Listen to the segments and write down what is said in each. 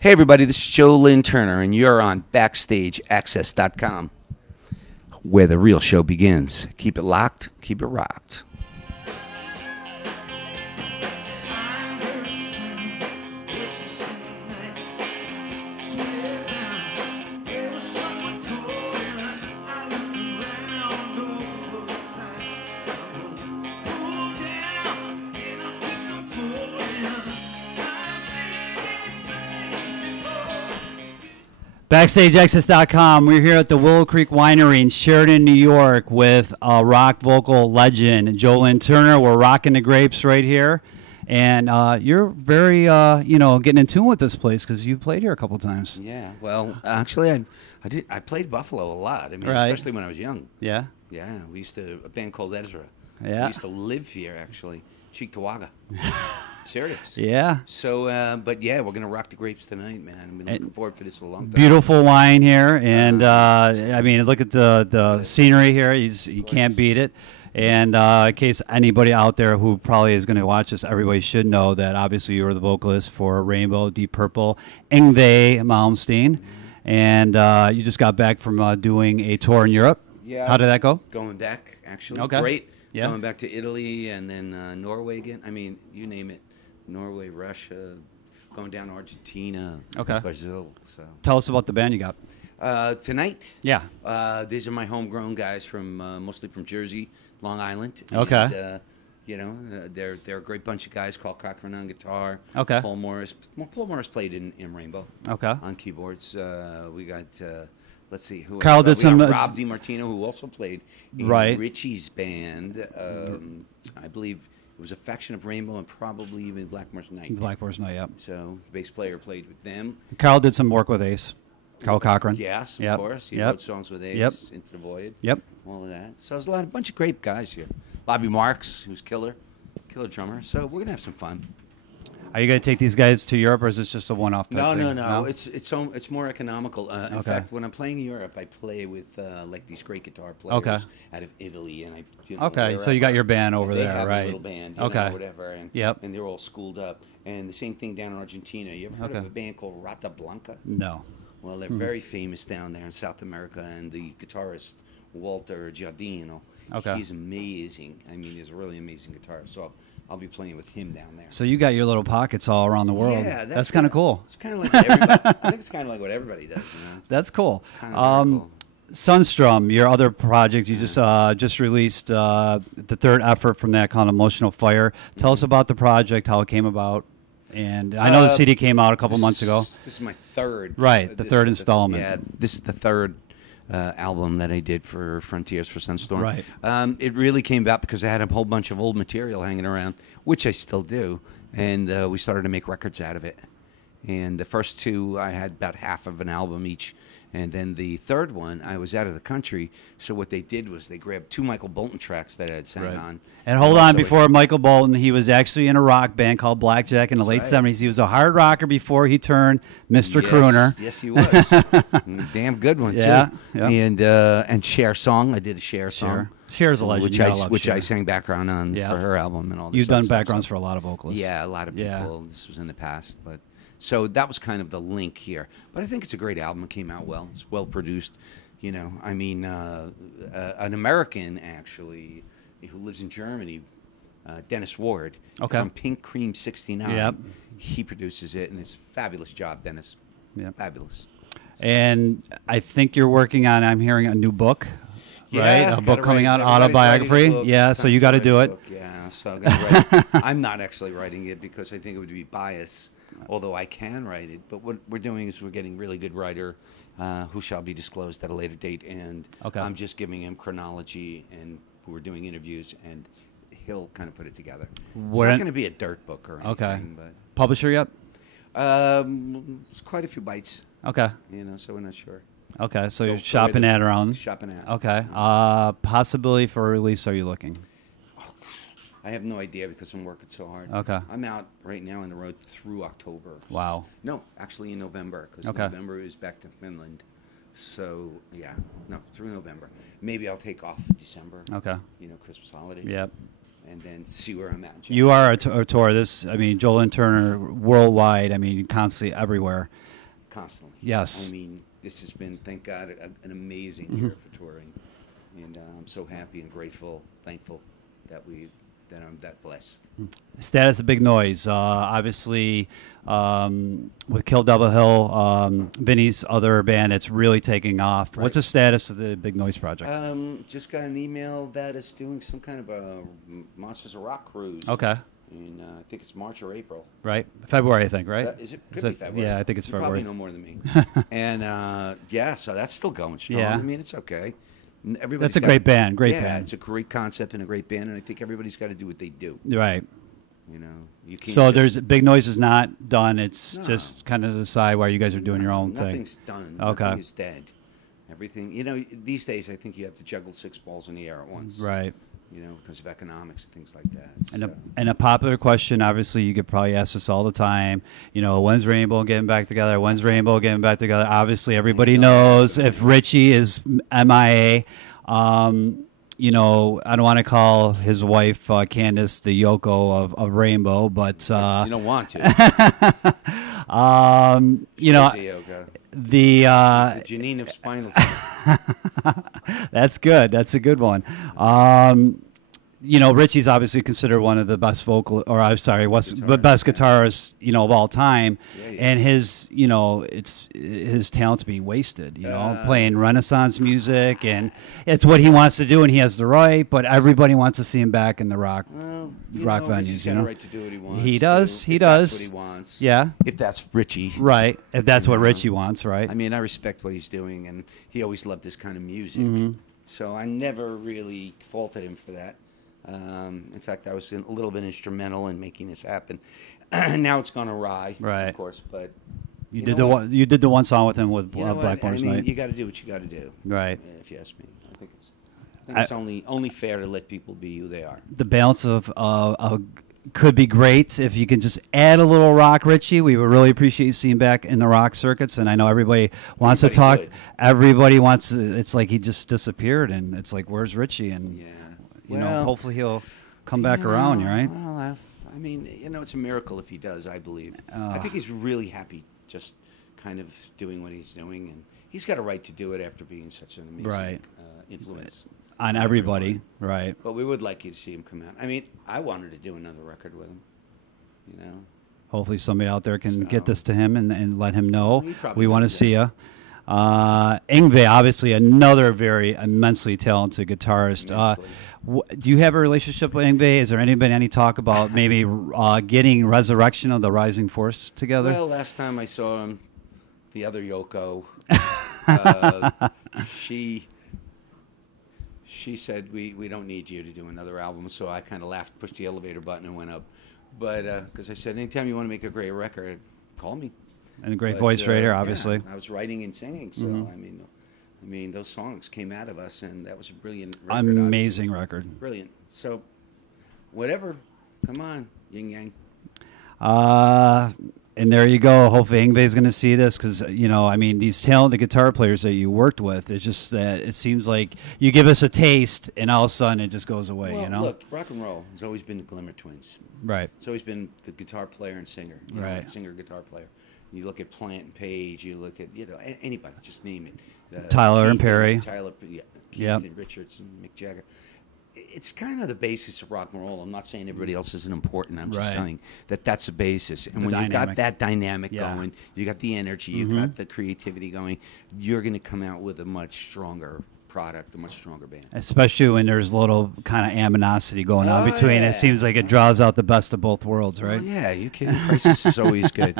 Hey everybody, this is Joe Lynn Turner, and you're on BackstageAxxess.com, where the real show begins. Keep it locked, keep it rocked. BackstageAxxess.com. We're here at the Willow Creek Winery in Sheridan, New York, with a rock vocal legend, Joe Lynn Turner. We're rocking the grapes right here, and you're very, getting in tune with this place because you played here a couple times. Yeah, well, actually, I played Buffalo a lot. I mean, Right. especially when I was young. Yeah. Yeah, we used to a band called Ezra. Yeah. We used to live here actually, Cheektowaga. Serious. Yeah. So, but yeah, we're gonna rock the grapes tonight, man. I've been looking forward for this for a long time. Beautiful wine here, and I mean, look at the scenery here. You can't beat it. And in case anybody out there who probably is going to watch this, everybody should know that obviously you were the vocalist for Rainbow, Deep Purple, Yngwie Malmsteen, and you just got back from doing a tour in Europe. Yeah. How did that go? Going back, actually. Okay. Great. Yeah. Going back to Italy and then Norway again. I mean, you name it. Norway, Russia, going down to Argentina, Okay. Brazil. So Tell us about the band you got. tonight, Yeah. these are my homegrown guys from mostly from Jersey, Long Island. Okay. And, they're a great bunch of guys. Called Cochran on guitar. Okay. Paul Morris. Well, Paul Morris played in Rainbow. Okay. On keyboards. We got. Let's see who. Carl else? did some. We got Rob DiMartino, who also played in Right. Richie's band. I believe it was Affection of Rainbow and probably even Blackmore's Night. Blackmore's Night, yep. So bass player played with them. Carl did some work with Ace. Carl Cochran. Yes, of Yep. course. He Yep. wrote songs with Ace, Yep. Into the Void. Yep. All of that. So there's a bunch of great guys here. Bobby Marks, who's killer drummer. So we're gonna have some fun. Are you going to take these guys to Europe, or is this just a one-off type thing? No. It's more economical. In Okay. fact, when I'm playing in Europe, I play with like these great guitar players Okay. out of Italy, and Okay, so you got your band over they there, have right? a little band, Okay. whatever, and Yep. and they're all schooled up. And the same thing down in Argentina. You ever heard Okay. of a band called Rata Blanca? No. Well, they're very famous down there in South America, and the guitarist Walter Giardino, Okay. he's amazing. I mean, he's a really amazing guitarist. So I'll be playing with him down there. So you got your little pockets all around the world. Yeah, that's kind of cool. It's kind of like everybody. I think it's kind of like what everybody does. You know? That's cool. Kind of very cool. Sunstrom, your other project, you just released the third effort from that called Emotional Fire. Tell us about the project, how it came about. And I know the CD came out a couple months ago. This is my third. Right, the third installment. Yeah, this is the third album that I did for Frontiers for Sunstorm. Right. It really came about because I had a whole bunch of old material hanging around, which I still do, and we started to make records out of it. And the first two, I had about half of an album each. And then the third one, I was out of the country, so what they did was they grabbed two Michael Bolton tracks that I had sang on. And hold on, also before Michael Bolton, he was actually in a rock band called Blackjack in the late right. 70s. He was a hard rocker before he turned Mr. Crooner. Yes, he was. Damn good one, Yeah, too. yeah. And Cher song, I did a Cher song. Cher's a legend. Which I sang background on for her album and all this You've done stuff. backgrounds for a lot of vocalists. Yeah, a lot of people. This was in the past, but so that was kind of the link here. But I think it's a great album. It came out well. It's well produced. You know, I mean, an American actually who lives in Germany, Dennis Ward, from Pink Cream 69. Yep. He produces it, and it's a fabulous job, Dennis. Yep. Fabulous. And I think you're working on, I'm hearing, a new book, Yeah, right? A book coming out, autobiography. Yeah, so you got to do it. Yeah, so I'm gonna write it. I'm not actually writing it because I think it would be biased, although I can write it. But what we're doing is we're getting a really good writer who shall be disclosed at a later date, and I'm just giving him chronology, and we're doing interviews, and he'll kind of put it together. It's not going to be a dirt book or anything. Okay. But Publisher yet? it's quite a few bites. Okay. You know, so we're not sure. Okay, so you're shopping at around. Shopping at. Okay. Possibility for a release, are you looking? I have no idea because I'm working so hard. Okay. I'm out right now on the road through October. Wow. No, actually in November because November is back to Finland. So, yeah, no, through November. Maybe I'll take off December. Okay. You know, Christmas holidays. Yep. and then see where I'm at. You are a tour. This, I mean, Joe Lynn Turner worldwide. I mean, constantly everywhere. Constantly. Yes. I mean, this has been, thank God, an amazing year for touring, and I'm so happy and grateful, thankful that I'm that blessed. Status of Big Noise. Obviously, with Kill Double Hill, Vinny's other band, it's really taking off. Right. What's the status of the Big Noise project? Just got an email that it's doing some kind of a Monsters of Rock cruise. Okay. In, I think it's March or April. Right. February, I think, right? Is it? Could be February. Yeah, I think it's you February. Probably know more than me. And, yeah, so that's still going strong. Yeah. I mean, it's okay. That's a great band. Great band. Yeah, it's a great concept and a great band, and I think everybody's got to do what they do. Right. You know, you can't. So there's Big Noise is not done. It's just kind of the side where you guys are doing your own thing. Nothing's done. Okay. Nothing is dead. Everything. You know, these days I think you have to juggle 6 balls in the air at once. Right. You know, because of economics and things like that. And a popular question, obviously, you could probably ask this all the time. You know, when's Rainbow getting back together? When's Rainbow getting back together? Obviously, everybody knows if Richie is MIA. You know, I don't want to call his wife Candace the Yoko of Rainbow, but you don't want to. you know, the Janine of Spinal Tap. That's good. That's a good one. You know, Richie's obviously considered one of the best vocal, or I'm sorry, the best guitarists, you know, of all time. Yeah, and his, you know, his talent's being wasted. You know, playing Renaissance music, and it's what he wants to do, and he has the right. But everybody wants to see him back in the rock venues. He's you got know, a right to do what he wants. He does. He does. does. That's what he wants. Yeah. If that's Richie. Right. If that's what Richie wants, right? I mean, I respect what he's doing, and he always loved this kind of music. So I never really faulted him for that. In fact, I was a little bit instrumental in making this happen. Now it's gone awry, right? Of course, but you did the one song with him with Blackmore's Night. You got to do what you got to do, right? If you ask me, I think it's only fair to let people be who they are. The balance of could be great if you can just add a little rock, Richie. We would really appreciate you seeing back in the rock circuits. And I know everybody wants to talk. Everybody wants. It's like he just disappeared, and it's like, where's Richie? And you know, hopefully he'll come back around, right? Well, I mean, you know, it's a miracle if he does, I believe. I think he's really happy just kind of doing what he's doing, and he's got a right to do it after being such an amazing influence on everybody, right? But we would like you to see him come out. I mean, I wanted to do another record with him, you know. Hopefully somebody out there can get this to him and let him know. We want to do see you. Yngwie, obviously another very immensely talented guitarist. Do you have a relationship with Yngwie? Is there any talk about maybe getting Resurrection of the Rising Force together? Well, last time I saw him, the other Yoko, she said, we don't need you to do another album. So I kind of laughed, pushed the elevator button, and went up. But because I said, anytime you want to make a great record, call me. And a great voice writer, obviously. Yeah, I was writing and singing, so I mean, those songs came out of us, and that was a brilliant record. Amazing record. Brilliant. So, whatever. Come on, yin yang. And there you go. Hopefully Yngwie's going to see this because, you know, I mean, these talented guitar players that you worked with, it's just that it seems like you give us a taste and all of a sudden it just goes away, well, you know? Look, rock and roll has always been the Glimmer Twins. Right. It's always been the guitar player and singer. You know, singer, guitar player. You look at Plant and Page, you look at, you know, anybody, just name it. Tyler Keith and Perry. Keith and Richards and Mick Jagger. It's kind of the basis of rock and roll. I'm not saying everybody else isn't important. I'm just telling that that's the basis. And when you got that dynamic going, you got the energy, you got the creativity going, you're going to come out with a much stronger product, a much stronger band. Especially when there's a little kind of aminosity going on between. It seems like it draws out the best of both worlds, right? Yeah, you kidding? Crisis is always good.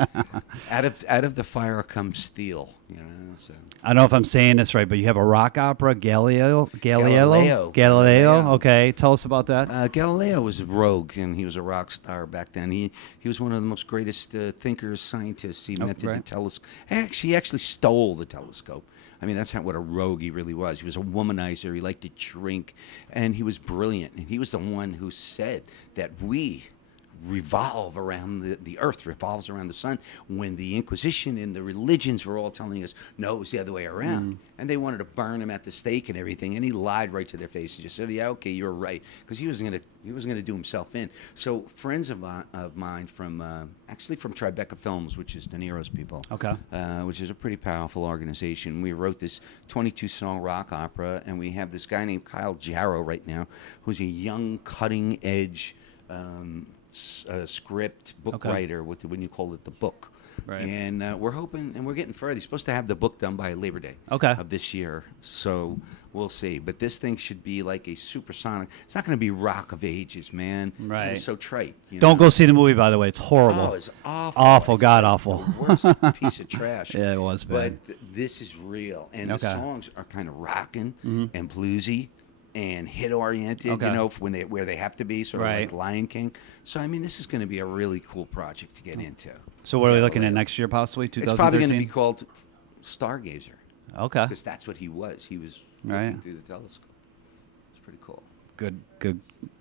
Out of the fire comes steel, you know. So. I don't know if I'm saying this right, but you have a rock opera, Galileo. Okay, tell us about that. Galileo was a rogue, and he was a rock star back then. He was one of the most greatest thinkers, scientists. He invented the telescope. He actually stole the telescope. I mean, that's not what a rogue he really was. He was a womanizer. He liked to drink, and he was brilliant. And he was the one who said that we revolve around the earth revolves around the sun, when the Inquisition and the religions were all telling us no, it was the other way around, and they wanted to burn him at the stake and everything, and he lied right to their face. He just said, yeah, okay, you're right, because he was gonna do himself in. So friends of mine from actually from Tribeca Films, which is De Niro's people, okay, which is a pretty powerful organization. We wrote this 22-song rock opera, and we have this guy named Kyle Jarrow right now, who's a young, cutting-edge script book writer, when you call it the book. Right. And we're hoping, and we're getting further. He's supposed to have the book done by Labor Day of this year. So we'll see. But this thing should be like a supersonic. It's not going to be Rock of Ages, man. Right. It's so trite. Don't go see the movie, by the way. It's horrible. Oh, it's awful. Awful, it's god like awful. The worst piece of trash. Yeah, it was bad. But this is real. And the songs are kind of rocking and bluesy and hit-oriented, you know, where they have to be, sort of like Lion King. So, I mean, this is going to be a really cool project to get into. So what are we looking at next year, possibly, 2013? It's probably going to be called Stargazer. Okay. Because that's what he was. He was looking through the telescope. It's pretty cool. Good.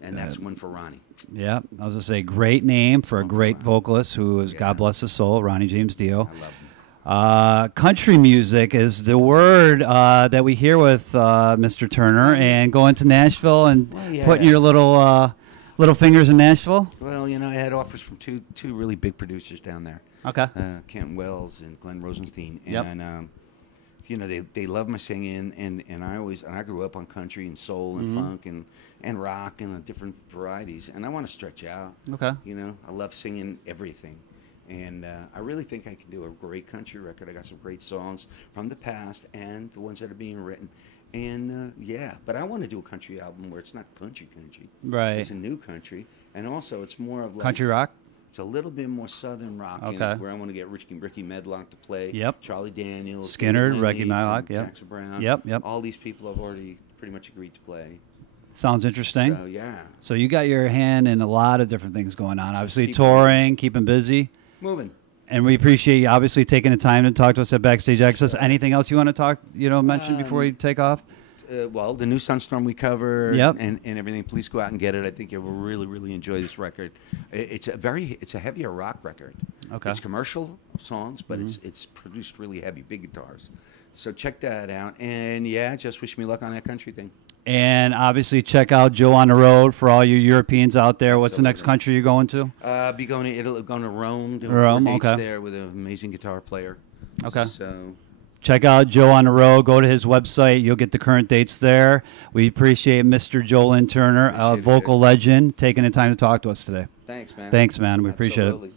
And that's one for Ronnie. Yeah, I was going to say, great name for a great vocalist who is, God bless his soul, Ronnie James Dio. I love him. Country music is the word that we hear with Mr. Turner, and going to Nashville and putting your little fingers in Nashville. Well, you know, I had offers from two really big producers down there. Okay. Kent Wells and Glenn Rosenstein, and you know, they love my singing, and I grew up on country and soul and funk and rock and different varieties, and I want to stretch out. Okay. You know, I love singing everything. And I really think I can do a great country record. I got some great songs from the past and the ones that are being written. And, but I want to do a country album where it's not country. Right. It's a new country. And also it's more of like... Country rock? It's a little bit more southern rock. Okay. Where I want to get Ricky Medlock to play. Yep. Charlie Daniels. Skinner, David Ricky Lindy Medlock, from yep. Jackson Brown. Yep. All these people have already pretty much agreed to play. Sounds interesting. So, yeah. So you got your hand in a lot of different things going on. Obviously touring, keeping busy. Moving. And we appreciate you obviously taking the time to talk to us at Backstage Access. Anything else you want to mention before you take off? Well, the new Sunstorm we covered, yep. and everything. Please go out and get it. I think you will really, really enjoy this record. It's a heavier rock record. Okay. It's commercial songs, but it's produced really heavy, big guitars. So check that out. And just wish me luck on that country thing. And obviously check out Joe on the Road for all you Europeans out there. Absolutely. What's the next country you're going to? Be going to Italy, going to Rome. Doing Rome, 4 dates okay. there with an amazing guitar player. Okay. So check out Joe on the Road. Go to his website. You'll get the current dates there. We appreciate Mr. Joe Lynn Turner, a vocal legend, taking the time to talk to us today. Thanks, man. Thanks, man. We appreciate it.